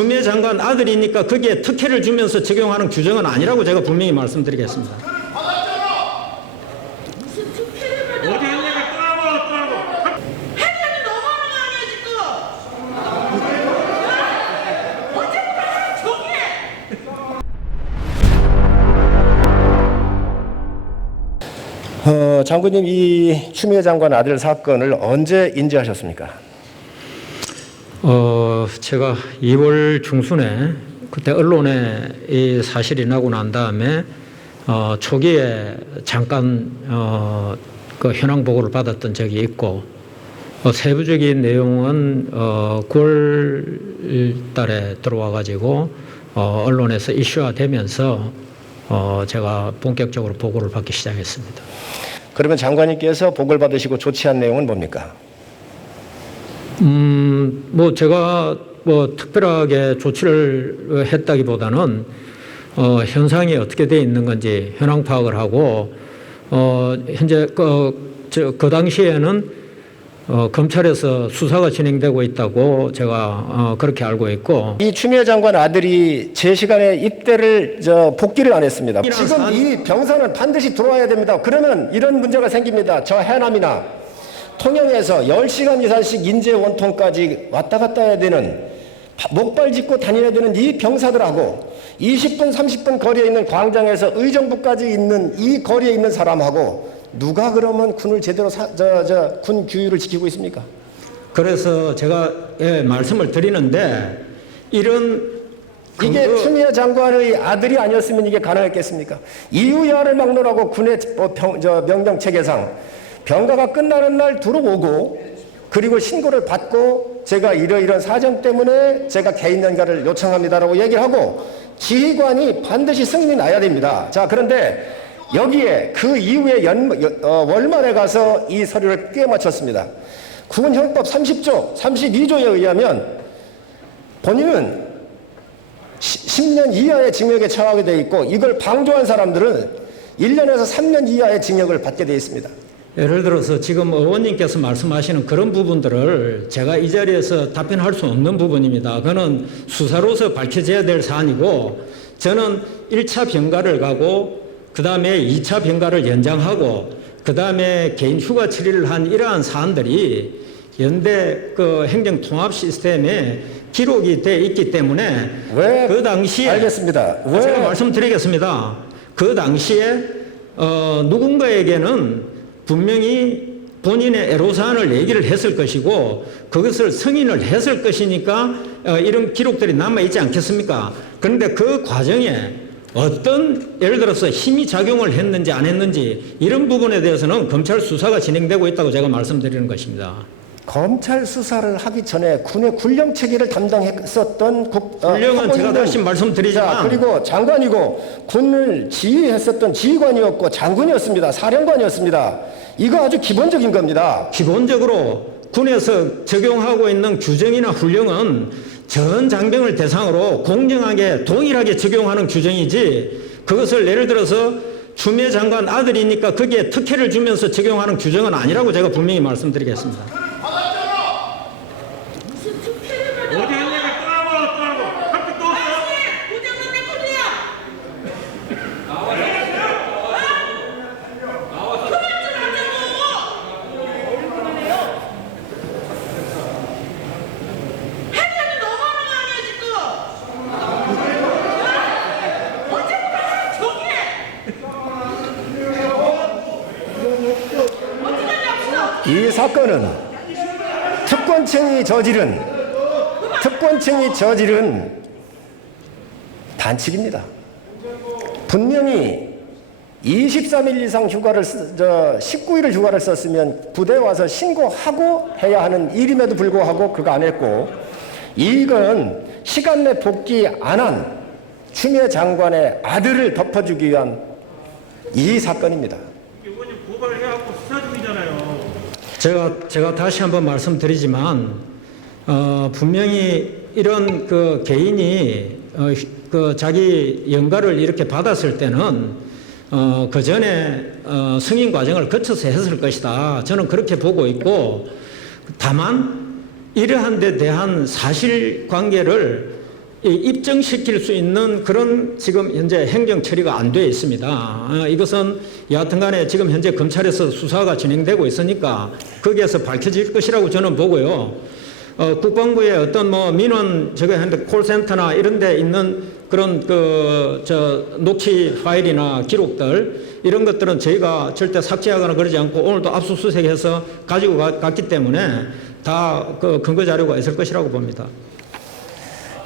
추미애 장관 아들이니까 거기에 특혜를 주면서 적용하는 규정은 아니라고 제가 분명히 말씀드리겠습니다. 어, 장군님 이 추미애 장관 아들 사건을 언제 인지하셨습니까? 어, 제가 2월 중순에 그때 언론에 이 사실이 나고 난 다음에 어, 초기에 잠깐 어, 그 현황 보고를 받았던 적이 있고 어, 세부적인 내용은 어, 9월 달에 들어와 가지고 어, 언론에서 이슈화 되면서 어, 제가 본격적으로 보고를 받기 시작했습니다. 그러면 장관님께서 복을 받으시고 조치한 내용은 뭡니까? 음, 뭐 제가 뭐 특별하게 조치를 했다기보다는 어, 현상이 어떻게 돼 있는 건지 현황 파악을 하고 어, 현재 그, 저, 그 당시에는 어, 검찰에서 수사가 진행되고 있다고 제가 어, 그렇게 알고 있고 이 추미애 장관 아들이 제 시간에 입대를 저 복귀를 안 했습니다. 지금 산- 이 병사는 반드시 들어와야 됩니다. 그러면 이런 문제가 생깁니다. 저 해남이나 통영에서 10시간 이상씩 인재 원통까지 왔다 갔다 해야 되는 바- 목발 짚고 다녀야 되는 이 병사들하고 20분 30분 거리에 있는 광장에서 의정부까지 있는 이 거리에 있는 사람하고 누가 그러면 군을 제대로 저저군 규율을 지키고 있습니까? 그래서 제가 예, 말씀을 드리는데 이런 이게 근거- 추미애 장관의 아들이 아니었으면 이게 가능했겠습니까? 이유야를 막론하고 군의 어, 병, 저 명령 체계상 병가가 끝나는 날 들어오고 그리고 신고를 받고 제가 이러이런 사정 때문에 제가 개인 연가를 요청합니다라고 얘기를 하고 지휘관이 반드시 승인이 나야 됩니다. 자 그런데 여기에 그 이후에 연, 어, 월말에 가서 이 서류를 꽤 맞췄습니다. 군형법 30조, 32조에 의하면 본인은 10년 이하의 징역에 처하게 돼 있고 이걸 방조한 사람들은 1년에서 3년 이하의 징역을 받게 돼 있습니다. 예를 들어서 지금 의원님께서 말씀하시는 그런 부분들을 제가 이 자리에서 답변할 수 없는 부분입니다. 그는 수사로서 밝혀져야 될 사안이고 저는 1차 병가를 가고 그 다음에 2차 병가를 연장하고 그 다음에 개인 휴가 처리를 한 이러한 사안들이 연대 그 행정 통합 시스템에 기록이 돼 있기 때문에 왜 그 당시에 알겠습니다. 왜 제가 말씀드리겠습니다. 그 당시에 어, 누군가에게는 분명히 본인의 애로사항을 얘기를 했을 것이고 그것을 승인을 했을 것이니까 어, 이런 기록들이 남아 있지 않겠습니까? 그런데 그 과정에 어떤 예를 들어서 힘이 작용을 했는지 안 했는지 이런 부분에 대해서는 검찰 수사가 진행되고 있다고 제가 말씀드리는 것입니다. 검찰 수사를 하기 전에 군의 군령 체계를 담당했었던 국, 어, 하고 제가 다시 말씀드리지만 자, 그리고 장관이고 군을 지휘했었던 지휘관이었고 장군이었습니다. 사령관이었습니다. 이거 아주 기본적인 겁니다. 기본적으로 군에서 적용하고 있는 규정이나 훈령은 전 장병을 대상으로 공정하게 동일하게 적용하는 규정이지 그것을 예를 들어서 추미애 장관 아들이니까 거기에 특혜를 주면서 적용하는 규정은 아니라고 제가 분명히 말씀드리겠습니다. 무슨 특혜를 받아? 어디 했냐가 떠나고 떠나고 학교 또 없어 부장관 내 거야. 해결이 너무하는 거 아니야 지금? 언제부터 정해? 어떻게 하냐? 이 사건은 특권층이 저지른 특권층이 저지른 반칙입니다. 분명히 23일 이상 휴가를 쓰, 저 19일을 휴가를 썼으면 부대에 와서 신고하고 해야 하는 일임에도 불구하고 그거 안 했고 이건 시간 내 복귀 안 한 추미애 장관의 아들을 덮어주기 위한 이 사건입니다. 의원님 고발해갖고 수사 중이잖아요 제가 제가 다시 한번 말씀드리지만 어, 분명히 이런 그 개인이 어, 그 자기 연가를 이렇게 받았을 때는 어, 그 전에 어, 승인 과정을 거쳐서 했을 것이다. 저는 그렇게 보고 있고 다만 이러한 데 대한 사실 관계를 이 입증시킬 수 있는 그런 지금 현재 행정 처리가 안 돼 있습니다. 아, 이것은 여하튼 간에 지금 현재 검찰에서 수사가 진행되고 있으니까 거기에서 밝혀질 것이라고 저는 보고요. 어, 국방부의 어떤 뭐 민원 저거 하는데 콜센터나 이런 데 있는 그런 그 저 녹취 파일이나 기록들 이런 것들은 저희가 절대 삭제하거나 그러지 않고 오늘도 압수수색해서 가지고 가- 갔기 때문에 다 그 근거 자료가 있을 것이라고 봅니다.